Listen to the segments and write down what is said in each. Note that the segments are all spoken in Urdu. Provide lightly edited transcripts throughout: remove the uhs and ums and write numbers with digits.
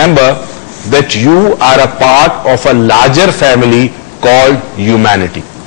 Remember that you are a part of a larger family called humanity.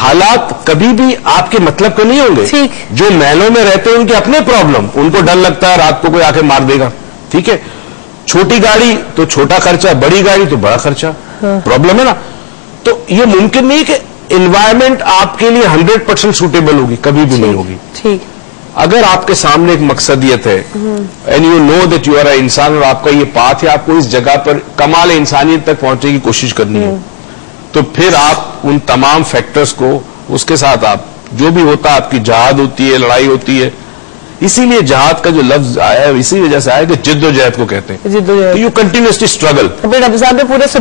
حالات کبھی بھی آپ کے مطلب کے نہیں ہوں گے. جو محلوں میں رہتے ہیں ان کے اپنے پرابلم, ان کو ڈر لگتا ہے رات کو کوئی آ کے مار دے گا, ٹھیک ہے. چھوٹی گاڑی تو چھوٹا خرچہ, بڑی گاڑی تو بڑا خرچہ, پرابلم ہے نا. تو یہ ممکن نہیں کہ انوائرمنٹ آپ کے لیے 100% سوٹیبل ہوگی, کبھی بھی نہیں ہوگی. اگر آپ کے سامنے ایک مقصدیت ہے and you know that you are a انسان, اور آپ کا یہ پاتھ ہے, آپ کو اس جگہ پر کمال انسانیت تک پہنچنے کی کوشش کرنی ہے, تو پھر آپ ان تمام فیکٹرز کو اس کے ساتھ آپ جو بھی ہوتا, آپ کی جہاد ہوتی ہے, لڑائی ہوتی ہے. اسی لیے جہاد کا جو لفظ آیا ہے اسی وجہ سے آیا کہ جد و جہد کو کہتے ہیں. You continuously struggle. ڈاکٹر صاحب نے پورے سے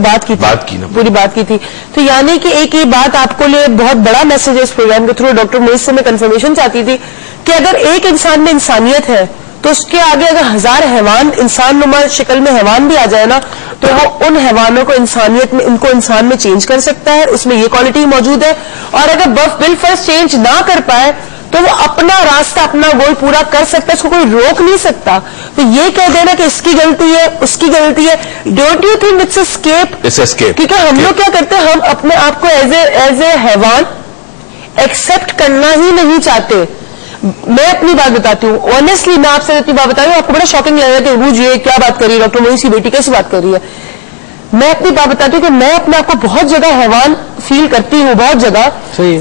پوری بات کی تھی. تو یعنی کہ ایک یہ بات آپ کو لیے بہت بڑا میسج ہے اس پروگرام کے تھرو. ڈاکٹر مویز سے میں کنفرمیشن چاہتی تھی کہ اگر ایک انسان میں انسانیت ہے تو اس کے آگے اگر 1000 حیوان انسان نما شکل میں حیوان بھی آ جائے نا, تو وہ ان حیوانوں کو انسانیت میں, ان کو انسان میں چینج کر سکتا ہے. اس میں یہ کوالٹی موجود ہے. اور اگر بالفرض چینج نہ کر پائے تو وہ اپنا راستہ, اپنا گول پورا کر سکتا ہے, اس کو کوئی روک نہیں سکتا. تو یہ کہہ دینا کہ اس کی غلطی ہے, اس کی غلطی ہے, don't you think it's escape? کیونکہ ہم لوگ کیا کرتے ہیں, ہم اپنے آپ کو ایز اے حیوان ایکسپٹ کرنا ہی نہیں چاہتے. میں اپنی بات بتاتی ہوں, آنیسٹلی میں آپ سے اتنی بات بتا رہی ہوں, آپ کو بڑا شاکنگ لگ رہا ہے کہ روج یہ کیا بات کر رہی ہے, ڈاکٹر مویز کی بیٹی کیسی بات کر رہی ہے. میں اپنی بات بتاتی ہوں کہ میں اپنے آپ کو بہت جگہ حیوان فیل کرتی ہوں, بہت جگہ,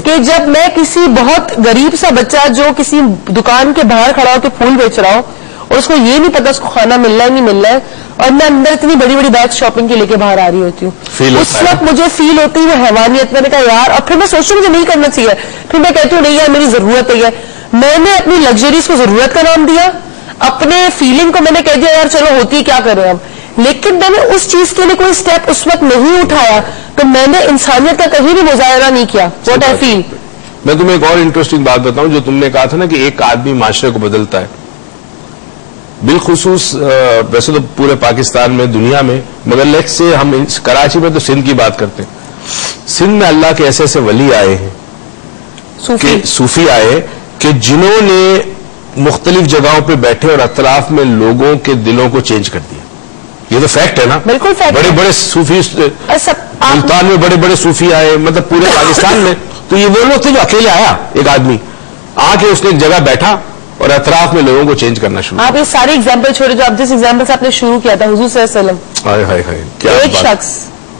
کہ جب میں کسی بہت غریب سا بچہ جو کسی دکان کے باہر کھڑا ہو کے پھول بیچ رہا ہوں اور اس کو یہ نہیں پتا اس کو کھانا مل رہا ہے نہیں مل رہا ہے, اور میں اندر اتنی بڑی بڑی بیگ شاپنگ کی لے کے باہر آ رہی ہوتی ہوں, اس وقت مجھے فیل ہوتی ہے حیوانیت. میں نے کہا یار, اور پھر میں سوچتی ہوں مجھے نہیں کرنا چاہیے, پھر میں کہتی ہوں نہیں یار میری ضرورت ہے. میں نے اپنی لگژریز کو ضرورت کا نام دیا, اپنے فیلنگ کو میں نے کہہ دیا یار چلو ہوتی کیا کریں اب, لیکن میں نے اس چیز کے لیے کوئی سٹیپ اس وقت نہیں اٹھایا, تو میں نے انسانیت کا کہیں بھی مظاہرہ نہیں کیا. واٹ آئی فیل. میں تمہیں ایک اور انٹرسٹنگ بات بتاؤں, جو تم نے کہا تھا نا کہ ایک آدمی معاشرے کو بدلتا ہے, بالخصوص ویسے تو پورے پاکستان میں, دنیا میں, مگر لیٹ سے ہم کراچی میں تو سندھ کی بات کرتے ہیں. سندھ میں اللہ کے ایسے ایسے ولی آئے ہیں, صوفی آئے کہ جنہوں نے مختلف جگہوں پہ بیٹھے اور اطراف میں لوگوں کے دلوں کو چینج کر دیا. یہ تو فیکٹ ہے نا. بالکل فیکٹ. بڑے بڑے صوفی ملتان میں بڑے بڑے صوفی آئے, مطلب پورے پاکستان میں. تو یہ وہ لوگ تھے جو اکیلے آیا, ایک آدمی آ کے اس نے ایک جگہ بیٹھا اور اطراف میں لوگوں کو چینج کرنا شروع. آپ یہ ساری ایگزامپل چھوڑے جو آپ جس ایگزامپل سے آپ نے شروع کیا تھا, حضور صلی اللہ علیہ وسلم, ایک شخص,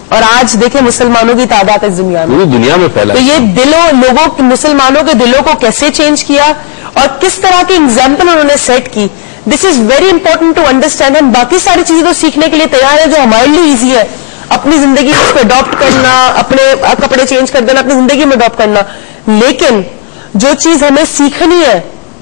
اور آج دیکھیں مسلمانوں کی تعداد ہے دنیا میں, پوری دنیا میں پھیلا. تو یہ لوگوں مسلمانوں کے دلوں کو کیسے چینج کیا اور کس طرح کی ایگزامپل انہوں نے سیٹ کی. This is very important to understand. ہم باقی ساری چیزیں تو سیکھنے کے لیے تیار ہے جو ہمارے لیے ایزی ہے, اپنی زندگی میں اس کو اڈاپٹ کرنا, اپنے کپڑے چینج کر دینا, اپنی زندگی میں اڈاپٹ کرنا. لیکن جو چیز ہمیں سیکھنی ہے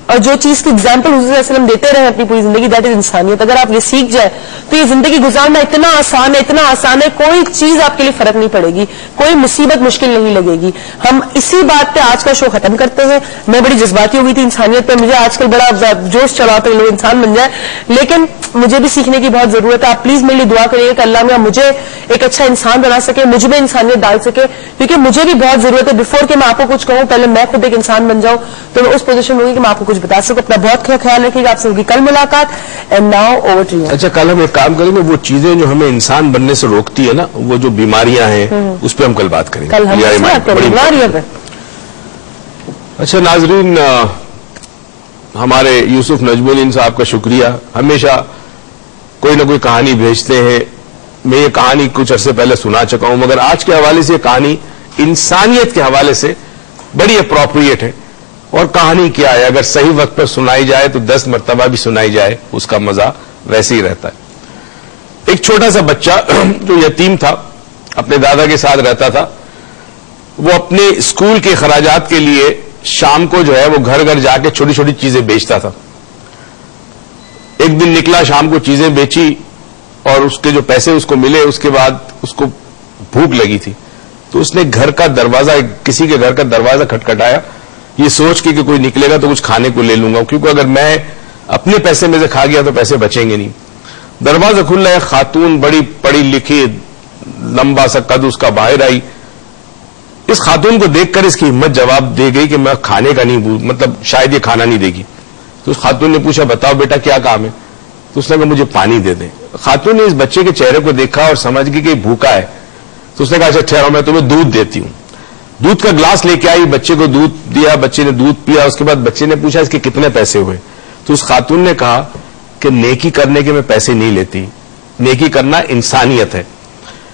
اور جو چیز کی ایگزامپل حضور صلی اللہ علیہ وسلم دیتے رہے اپنی پوری زندگی, دیٹ از انسانیت. اگر آپ یہ سیکھ جائے تو یہ زندگی گزارنا اتنا آسان ہے, اتنا آسان ہے, کوئی چیز آپ کے لیے فرق نہیں پڑے گی, کوئی مصیبت مشکل نہیں لگے گی. ہم اسی بات پہ آج کا شو ختم کرتے ہیں. میں بڑی جذباتی ہو گئی تھی انسانیت پہ, مجھے آج کل بڑا جوش چڑھا تو لوگ انسان بن جائے, لیکن مجھے بھی سیکھنے کی بہت ضرورت ہے. آپ پلیز میرے لیے دعا کریے کہ اللہ میاں مجھے ایک اچھا انسان بنا سکے, مجھ میں انسانیت ڈال سکے, کیونکہ مجھے بھی بہت ضرورت ہے. بفور کہ میں آپ کو کچھ کہوں, پہلے میں خود ایک انسان بن جاؤں تو میں اس پوزیشن میں ہوگی کہ میں آپ کو کچھ بتا سکوں. اپنا بہت خیال رکھیے گا. آپ سے ہوگی کل ملاقات. And now over to you. اچھا, کل ہم ایک کام کریں گے, وہ چیزیں جو ہمیں انسان بننے سے روکتی ہے نا, وہ جو بیماریاں ہیں, اس پہ ہم کل بات کریں گے. کل ہم بات کریں گے بیماریوں پہ. اچھا ناظرین, ہمارے یوسف نجم الدین صاحب کا شکریہ. ہمیشہ کوئی نہ کوئی کہانی بھیجتے ہیں. میں یہ کہانی کچھ عرصے پہلے سنا چکا ہوں, مگر آج کے حوالے سے یہ کہانی انسانیت کے حوالے سے بڑی اپروپریٹ ہے. اور کہانی کیا ہے, اگر صحیح وقت پر سنائی جائے تو 10 مرتبہ بھی سنائی جائے, اس کا مزہ ویسے ہی رہتا ہے. ایک چھوٹا سا بچہ جو یتیم تھا, اپنے دادا کے ساتھ رہتا تھا. وہ اپنے اسکول کے اخراجات کے لیے شام کو جو ہے وہ گھر گھر جا کے چھوٹی چھوٹی چیزیں بیچتا تھا. ایک دن نکلا, شام کو چیزیں بیچی اور اس کے جو پیسے اس کو ملے, اس کے بعد اس کو بھوک لگی تھی. تو اس نے گھر کا دروازہ, کسی کے گھر کا دروازہ کھٹکھٹایا, یہ سوچ کے کہ کوئی نکلے گا تو کچھ کھانے کو لے لوں گا, کیونکہ اگر میں اپنے پیسے میں سے کھا گیا تو پیسے بچیں گے نہیں. دروازہ کھلا, ایک خاتون بڑی پڑھی لکھی, لمبا سا قد اس کا باہر آئی. اس خاتون کو دیکھ کر اس کی ہمت جواب دے گئی کہ میں کھانے کا نہیں, مطلب شاید یہ کھانا نہیں دے گی. تو اس خاتون نے پوچھا بتاؤ بیٹا کیا کام ہے؟ تو اس نے کہا مجھے پانی دے دیں. خاتون نے اس بچے کے چہرے کو دیکھا اور سمجھ گئی کہ بھوکا ہے. تو اس نے کہا اچھا ٹھہرو میں تمہیں دودھ دیتی ہوں. دودھ کا گلاس لے کے آئی, بچے کو دودھ دیا, بچے نے دودھ پیا. اس کے بعد بچے نے پوچھا اس کے کتنے پیسے ہوئے, تو اس خاتون نے کہا کہ نیکی کرنے کے میں پیسے نہیں لیتی, نیکی کرنا انسانیت ہے.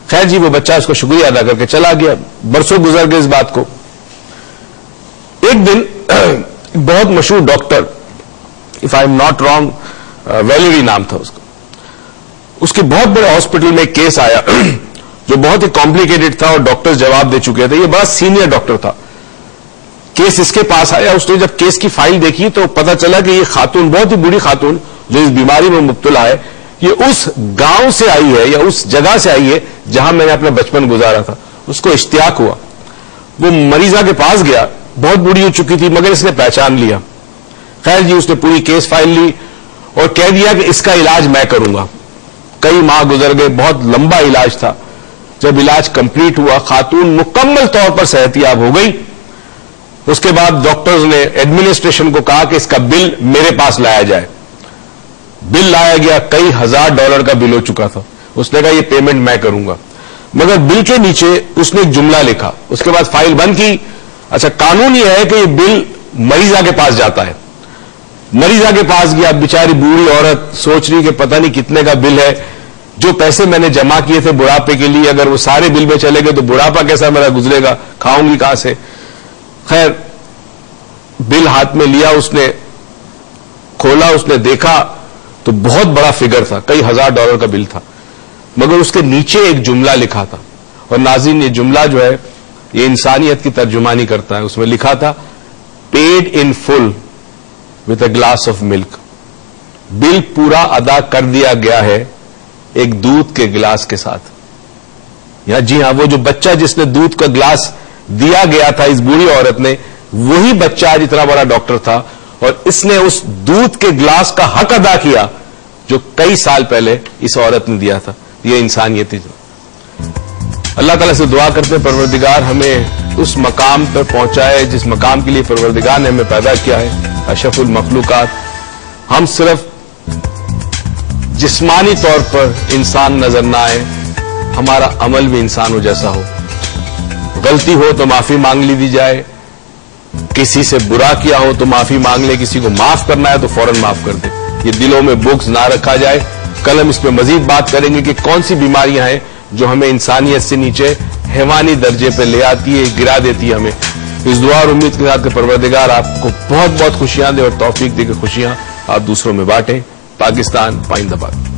خیر جی, وہ بچہ اس کو شکریہ ادا کر کے چلا گیا. برسوں گزر گئے اس بات کو. ایک دن بہت مشہور doctor, if I am not wrong, Valerie نام تھا اس کا, اس کے بہت بڑے ہاسپٹل میں ایک کیس آیا جو بہت ہی کمپلیکیٹڈ تھا اور ڈاکٹر جواب دے چکے تھے. یہ بڑا سینئر ڈاکٹر تھا. کیس اس کے پاس آیا, اس نے جب کیس کی فائل دیکھی تو پتا چلا کہ یہ خاتون, بہت ہی بری خاتون جو اس بیماری میں مبتلا ہے, یہ اس گاؤں سے آئی ہے یا اس جگہ سے آئی ہے جہاں میں نے اپنا بچپن گزارا تھا. اس کو اشتیاق ہوا, وہ مریضہ کے پاس گیا. بہت بری ہو چکی تھی مگر اس نے پہچان لیا. خیر جی, اس نے پوری کیس فائل لی اور کہہ دیا کہ اس کا علاج میں کروں گا. کئی ماہ گزر گئے, بہت لمبا علاج تھا. جب علاج کمپلیٹ ہوا, خاتون مکمل طور پر صحت یاب ہو گئی. اس کے بعد ڈاکٹرز نے ایڈمنسٹریشن کو کہا کہ اس کا بل میرے پاس لایا جائے. بل لایا گیا, کئی $1000 کا بل ہو چکا تھا. اس نے کہا یہ پیمنٹ میں کروں گا, مگر بل کے نیچے اس نے ایک جملہ لکھا. اس کے بعد فائل بند کی. اچھا, قانون یہ ہے کہ یہ بل مریضہ کے پاس جاتا ہے. مریضہ کے پاس گیا, بیچاری بوڑھی عورت سوچ رہی کہ پتہ نہیں کتنے کا بل ہے, جو پیسے میں نے جمع کیے تھے بڑھاپے کے لیے اگر وہ سارے بل میں چلے گئے تو بڑھاپا کیسا میرا گزرے گا, کھاؤں گی کہاں سے. خیر, بل ہاتھ میں لیا, اس نے کھولا, اس نے دیکھا تو بہت بڑا فگر تھا, کئی $1000 کا بل تھا, مگر اس کے نیچے ایک جملہ لکھا تھا. اور ناظرین, یہ جملہ جو ہے یہ انسانیت کی ترجمانی کرتا ہے. اس میں لکھا تھا paid in full with a glass of milk. Bill پورا ادا کر دیا گیا ہے ایک دودھ کے گلاس کے ساتھ. یا جی ہاں, وہ جو بچہ جس نے دودھ کا گلاس دیا گیا تھا اس بوڑھی عورت نے, وہی بچہ آج اتنا بڑا ڈاکٹر تھا اور اس نے اس دودھ کے گلاس کا حق ادا کیا جو کئی سال پہلے اس عورت نے دیا تھا. یہ انسانیت. اللہ تعالیٰ سے دعا کرتے ہیں پروردگار ہمیں اس مقام پر پہنچائے جس مقام کے لیے پروردگار نے ہمیں پیدا کیا ہے, اشرف المخلوقات. ہم صرف جسمانی طور پر انسان نظر نہ آئے, ہمارا عمل بھی انسانوں جیسا ہو. غلطی ہو تو معافی مانگ لی دی جائے, کسی سے برا کیا ہو تو معافی مانگ لے, کسی کو معاف کرنا ہے تو فوراً معاف کر دے. یہ دلوں میں بغض نہ رکھا جائے. کل ہم اس پہ مزید بات کریں گے کہ کون سی بیماریاں ہیں جو ہمیں انسانیت سے نیچے حیوانی درجے پہ لے آتی ہے, گرا دیتی ہے ہمیں. اس دعا اور امید کے ساتھ کہ پروردگار آپ کو بہت بہت خوشیاں دے اور توفیق دے کہ خوشیاں آپ دوسروں میں بانٹیں. پاکستان پائندہ باد.